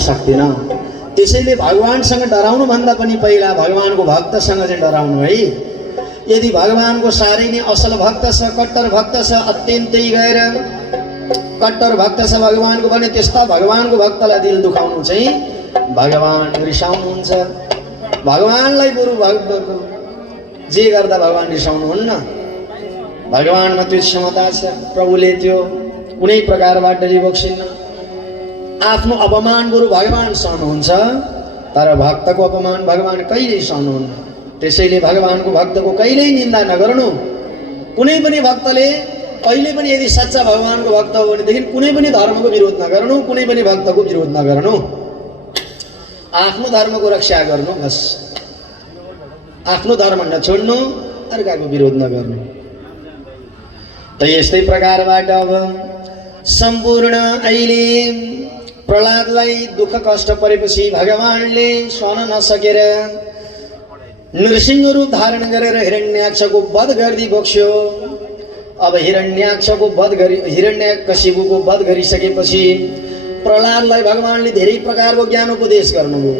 सक्दिन। त्यसैले भगवानसँग डराउनु भन्दा पनि पहिला भगवानको भक्तसँग चाहिँ डराउनु है। यदि भगवानको साह्रै नै असल भक्त छ, कट्टर भक्त छ, अत्यन्तै गएर कट्टर भक्त छ भगवानको भने त्यस्ता भगवानको भक्तलाई दिल दुखाउनु चाहिँ भगवान रिसाउनुहुन्छ। भगवानलाई बरु जे गर्दा भगवान रिसाउनुहुन्न। भगवानमा त्यो क्षमता छ। प्रभुले त्यो कुनै प्रकारबाट बक्सिन्न। आफ्नो अपमान बरु भगवान सहनुहुन्छ, तर भक्तको अपमान भगवान कहिल्यै सहनुहुन्न। त्यसैले भगवानको भक्तको कहिल्यै निन्दा नगर्नु। कुनै पनि भक्तले कहिले पनि यदि सच्चा भगवानको भक्त हो भनेदेखि कुनै पनि धर्मको विरोध नगर्नु, कुनै पनि भक्तको विरोध नगर्नु। आफ्नो धर्मको रक्षा गर्नु बस। आफ्नो धर्म नछोड्नु, अर्काको विरोध नगर्नु। त यस्तै प्रकारबाट अब सम्पूर्ण अहिले प्रहलादलाई दुःख कष्ट परेपछि भगवानले सहन नसकेर नृसिंह रूप धारण गरेर हिरण्याक्षको वध गर्दै बक्स्यो। अब हिरण्यकशिपुको वध गरिसकेपछि प्रहलादलाई भगवानले धेरै प्रकारको ज्ञान उपदेश गर्नुभयो।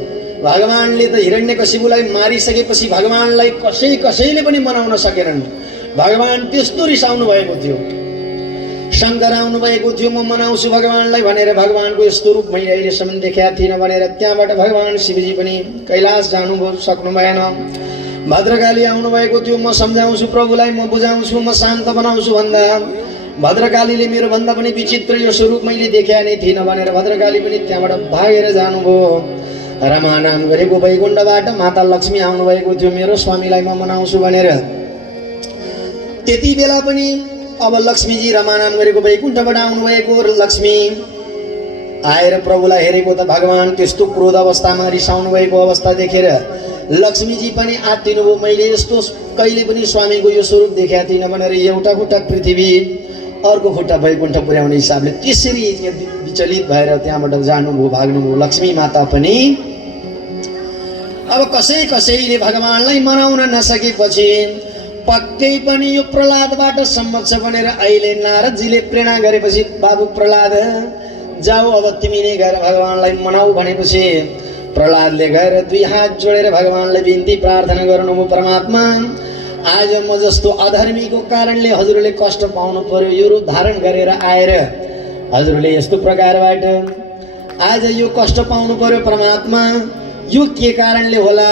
भगवानले त हिरण्यकशिपुलाई मारिसकेपछि भगवानलाई कसैले पनि मनाउन सकेनन्। भगवान त्यस्तो रिसाउनु भएको थियो। शङ्कर आउनु भएको थियो, म मनाउँछु भगवानलाई भनेर। भगवानको यस्तो रूप मैले अहिलेसम्म देखेका थिइनँ भनेर त्यहाँबाट भगवान शिवजी पनि कैलाश जानुभयो, सक्नु भएन। भद्रकाली आउनु भएको थियो, म सम्झाउँछु प्रभुलाई, म बुझाउँछु, म शान्त बनाउँछु भन्दा भद्रकालीले मेरो भन्दा पनि विचित्र यो स्वरूप मैले देखेका नै थिइनँ भनेर भद्रकाली पनि त्यहाँबाट भागेर जानुभयो। रमा नाम गरेको वैकुण्ठबाट माता लक्ष्मी आउनु भएको थियो, मेरो स्वामीलाई म मनाउँछु भनेर। त्यति बेला पनि अब लक्ष्मीजी रमा नाम गरेको वैकुण्ठबाट आउनुभएको लक्ष्मी आएर प्रभुलाई हेरेको त भगवान त्यस्तो क्रोध अवस्थामा रिसाउनु भएको अवस्था देखेर लक्ष्मीजी पनि आत्तिनुभयो। मैले यस्तो कहिले पनि स्वामीको यो स्वरूप देखेका थिइनँ भनेर एउटा खुट्टा पृथ्वी अर्को खुट्टा वैकुण्ठ पुर्याउने हिसाबले त्यसरी विचलित भएर त्यहाँबाट जानुभयो, भाग्नुभयो। लक्ष्मी माता पनि अब कसैले भगवानलाई मनाउन नसकेपछि पक्कै पनि यो प्रहलादबाट सम्मत छ भनेर अहिले नारदजीले प्रेरणा गरेपछि बाबु प्रहलाद जाऊ अब तिमी नै गएर भगवानलाई मनाऊ भनेपछि प्रहलादले गएर दुई हात जोडेर भगवानलाई बिन्ती प्रार्थना गर्नुभयो। परमात्मा, आज म जस्तो अधर्मीको कारणले हजुरले कष्ट पाउनु पर्यो। यो रूप धारण गरेर आएर हजुरले यस्तो प्रकारबाट आज यो कष्ट पाउनु पर्यो। परमात्मा, यो के कारणले होला?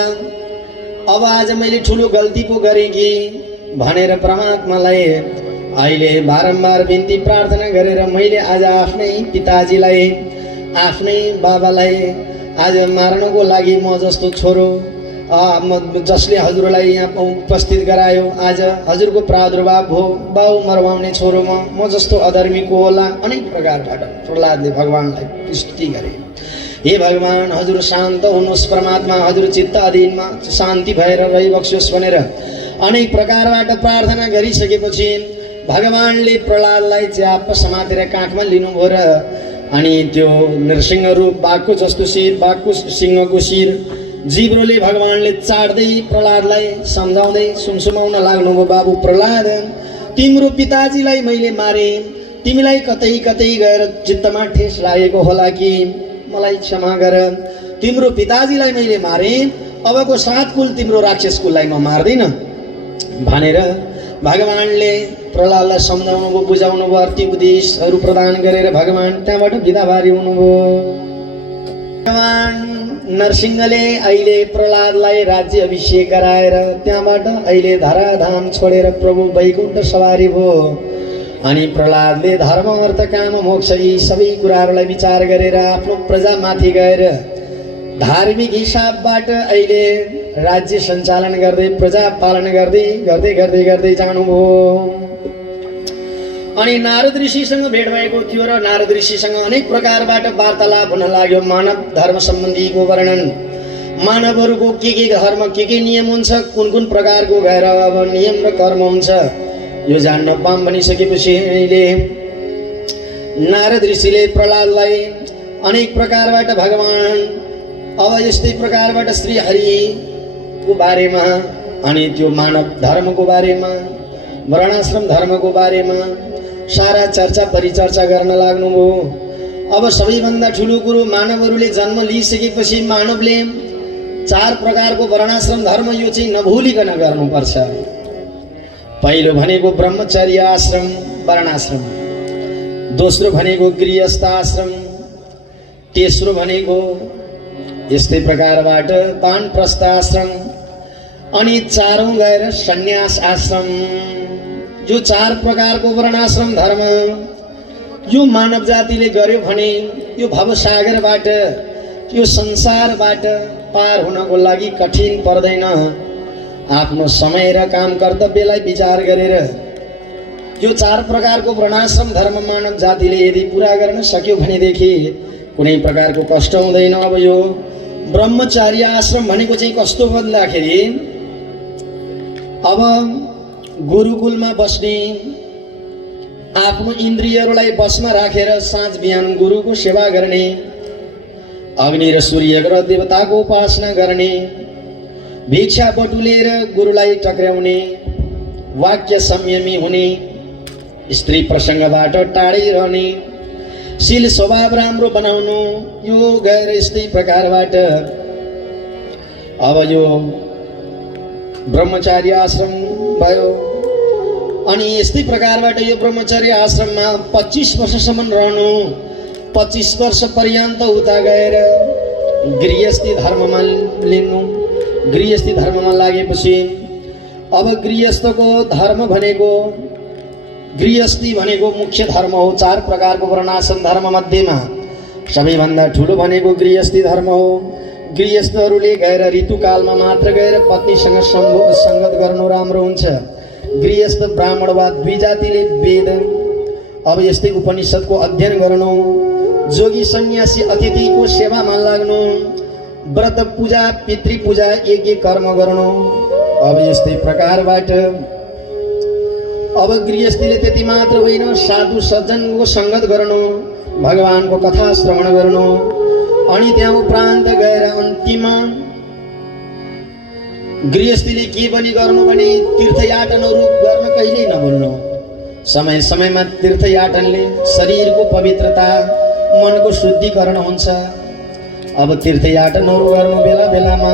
अब आज मैले ठुलो गल्ती पो गरेँ कि भनेर परमात्मालाई अहिले बारम्बार बिन्ती प्रार्थना गरेर मैले आज आफ्नै पिताजीलाई, आफ्नै बाबालाई आज मार्नको लागि म जस्तो छोरो जसले हजुरलाई यहाँ उपस्थित गरायो, आज हजुरको प्रादुर्भाव भयो। बाउ मरवाउने छोरो म जस्तो अधर्मी को होला? अनेक प्रकारबाट प्रहलादले भगवानलाई स्तुति गरे। हे भगवान, हजुर शान्त हुनुहोस्। परमात्मा, हजुर चित्त अधीनमा शान्ति भएर रहिबक्स्योस् भनेर अनेक प्रकारबाट प्रार्थना गरिसकेपछि भगवानले प्रहलादलाई च्याप्प समातेर काखमा लिनुभयो र अनि त्यो नृसिंह रूप बाघको जस्तो शिर, बाघको सिंहको शिर जिब्रोले भगवानले चाट्दै प्रहलादलाई सम्झाउँदै सुमसुमाउन लाग्नुभयो। बाबु प्रहलाद, तिम्रो पिताजीलाई मैले मारे, तिमीलाई कतै कतै गएर चित्तमा ठेस लागेको होला कि मलाई क्षमा गर। तिम्रो पिताजीलाई मैले मारे, अबको 7 कुल तिम्रो राक्षस कुललाई म मार्दिन भनेर भगवानले प्रहलादलाई सम्झाउनुभयो, बुझाउनुभयो, अर्ती उपदेशहरू प्रदान गरेर भगवान त्यहाँबाट बिदाभारी हुनुभयो। भगवान नरसिंहले अहिले प्रहलादलाई राज्य अभिषेक गराएर त्यहाँबाट अहिले धराधाम छोडेर प्रभु वैकुण्ठ सवारी भयो। अनि प्रहलादले धर्म अर्थ काम मोक्ष यी सबै कुराहरूलाई विचार गरेर आफ्नो प्रजामाथि गएर धार्मिक हिसाबबाट अहिले राज्य सञ्चालन गर्दै प्रजा पालन गर्दै जानुभयो। अनि नारद ऋषिसँग भेट भएको थियो र नारद ऋषिसँग अनेक प्रकारबाट वार्तालाप हुन लाग्यो। मानव धर्म सम्बन्धीको वर्णन, मानवहरूको के धर्म के नियम हुन्छ, कुन प्रकारको गएर अब नियम र कर्म हुन्छ यो जान्न पाऊँ भनिसकेपछि अहिले नारद ऋषिले प्रहलादलाई अनेक प्रकारबाट भगवान अब यस्तै प्रकारबाट श्री हरिको बारेमा अनि त्यो मानव धर्मको बारेमा, वर्णाश्रम धर्मको बारेमा सारा चर्चा परिचर्चा गर्न लाग्नुभयो। अब सबैभन्दा ठुलो कुरो मानवहरूले जन्म लिइसकेपछि मानवले 4 प्रकारको वर्णाश्रम धर्म यो चाहिँ नभुलिकन गर्नुपर्छ। पहिलो भनेको ब्रह्मचर्य आश्रम वर्णाश्रम, दोस्रो भनेको गृहस्थ आश्रम, तेस्रो भनेको यस्तै प्रकारबाट वानप्रस्थ आश्रम, अनि 4औं गएर सन्यास आश्रम। यो 4 प्रकारको वर्णाश्रम धर्म यो मानव जातिले गर्यो भने यो भवसागरबाट यो संसारबाट पार हुनको लागि कठिन पर्दैन। आफ्नो समय र काम कर्तव्यलाई विचार गरेर यो 4 प्रकारको वर्णाश्रम धर्म मानव जातिले यदि पूरा गर्न सक्यो भनेदेखि कुनै प्रकारको कष्ट हुँदैन। अब यो ब्रह्मचार्य आश्रम भनेको चाहिँ कस्तो भन्दाखेरि अब गुरुकुलमा बस्ने, आफ्नो इन्द्रियहरूलाई बसमा राखेर साँझ बिहान गुरुको सेवा गर्ने, अग्नि र सूर्य ग्रह देवताको उपासना गर्ने, भिक्षा बटुलेर गुरुलाई टक्र्याउने, वाक्य संयमी हुने, स्त्री प्रसङ्गबाट टाढै रहने, शील स्वभाव राम्रो बनाउनु, यो गएर यस्तै प्रकारबाट अब यो ब्रह्मचार्य आश्रम भयो। अनि यस्तै प्रकारबाट यो ब्रह्मचर्य आश्रममा 25 वर्षसम्म रहनु, 25 वर्ष पर्यन्त उता गएर गृहस्थी धर्ममा लिनु। गृहस्थी धर्ममा लागेपछि अब गृहस्थको धर्म भनेको गृहस्थी भनेको मुख्य धर्म हो। 4 प्रकारको वर्णाश्रम धर्म मध्येमा सबैभन्दा ठुलो भनेको गृहस्थी धर्म हो। गृहस्थहरूले गएर ऋतुकालमा मात्र गएर पत्नीसँग सङ्गत गर्नु राम्रो हुन्छ। गृहस्थ ब्राह्मण वा द्विजातिले वेद अब यस्तै उपनिषदको अध्ययन गर्नु, जोगी सन्यासी अतिथिको सेवामा लाग्नु, व्रत पूजा पितृ पूजा यज्ञ कर्म गर्नु। अब यस्तै प्रकारबाट अब गृहस्थीले त्यति मात्र होइन, साधु सज्जनको सङ्गत गर्नु, भगवानको कथा श्रवण गर्नु, अनि त्यहाँ उपरान्त गएर अन्तिममा गृहस्थीले के पनि गर्नु भने तीर्थयाटनहरू गर्न कहिल्यै नभुल्नु। समय समयमा तीर्थयाटनले शरीरको पवित्रता मनको शुद्धिकरण हुन्छ। अब तीर्थयाटनहरू गर्नु, बेला बेलामा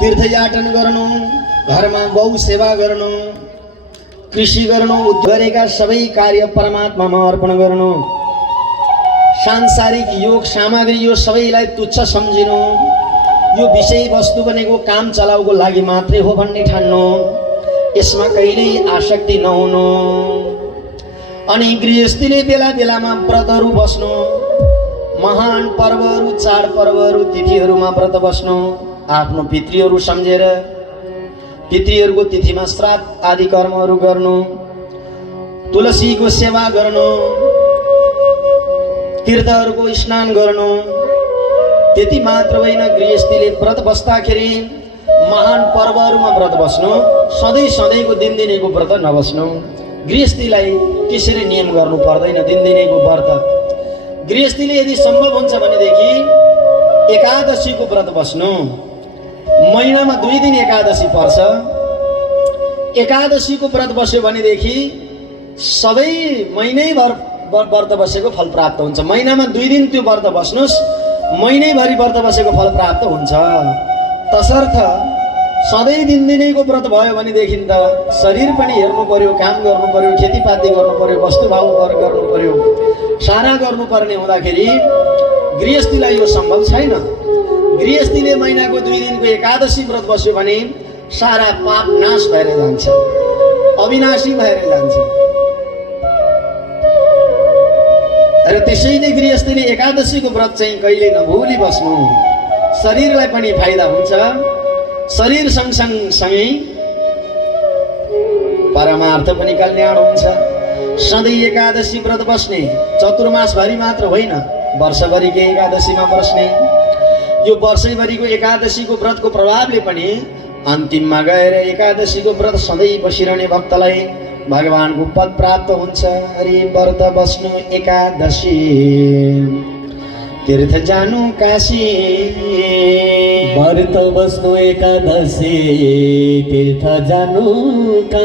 तीर्थयाटन गर्नु, घरमा गौ सेवा गर्नु, कृषि गर्नु, गरेका सबै कार्य परमात्मामा अर्पण गर्नु, सांसारिक योग सामग्री यो सबैलाई तुच्छ सम्झिनु, यो विषय वस्तु बनेको काम चलाउको लागि मात्रै हो भन्ने ठान्नु, यसमा कहिल्यै आसक्ति नहुनु। अनि गृहस्थीले बेला बेलामा व्रतहरू बस्नु, महान पर्वहरू चाडपर्वहरू तिथिहरूमा व्रत बस्नु, आफ्नो पितृहरू सम्झेर पितृहरूको तिथिमा श्राद्ध आदि कर्महरू गर्नु, तुलसीको सेवा गर्नु, तीर्थहरूको स्नान गर्नु। त्यति मात्र होइन, गृहस्थीले व्रत बस्दाखेरि महान पर्वहरूमा व्रत बस्नु, सधैँ सधैँको दिनदिनैको व्रत नबस्नु। गृहस्थीलाई त्यसरी नियम गर्नु पर्दैन दिनदिनैको व्रत। गृहस्थीले यदि सम्भव हुन्छ भनेदेखि एकादशीको व्रत बस्नु। महिनामा 2 दिन एकादशी पर्छ। एकादशीको व्रत बस्यो भनेदेखि सबै महिनैभर व्रत बसेको फल प्राप्त हुन्छ। महिनामा 2 दिन त्यो व्रत बस्नुहोस्, महिनैभरि व्रत बसेको फल प्राप्त हुन्छ। तसर्थ सधैँ दिनदिनैको व्रत भयो भनेदेखि त शरीर पनि हेर्नु पर्यो, काम गर्नु पर्यो, खेतीपाती गर्नु पर्यो, वस्तुभाव गर्नु पर्यो, सारा गर्नुपर्ने हुँदाखेरि गृहस्थीलाई यो सम्भव छैन। गृहस्थीले महिनाको 2 दिनको एकादशी व्रत बस्यो भने सारा पाप नाश भएर जान्छ, अविनाशी भएर जान्छ। र त्यसैले गृहस्थीले एकादशीको व्रत चाहिँ कहिले नभुली बस्नु। शरीरलाई पनि फाइदा हुन्छ, शरीर सँगसँगै परमार्थ पनि कल्याण हुन्छ। सधैँ एकादशी व्रत बस्ने, चतुर्मासभरि मात्र होइन, वर्षभरिकै एकादशीमा बस्ने। यो वर्षैभरिको एकादशीको व्रतको प्रभावले पनि अन्तिममा गएर एकादशीको व्रत सधैँ बसिरहने भक्तलाई भगवानको पद प्राप्त हुन्छ। हरि व्रत बस्नु एकादशी, तीर्थ जानु काशी। व्रत बस्नु एकादशी, तीर्थ जानु काशी।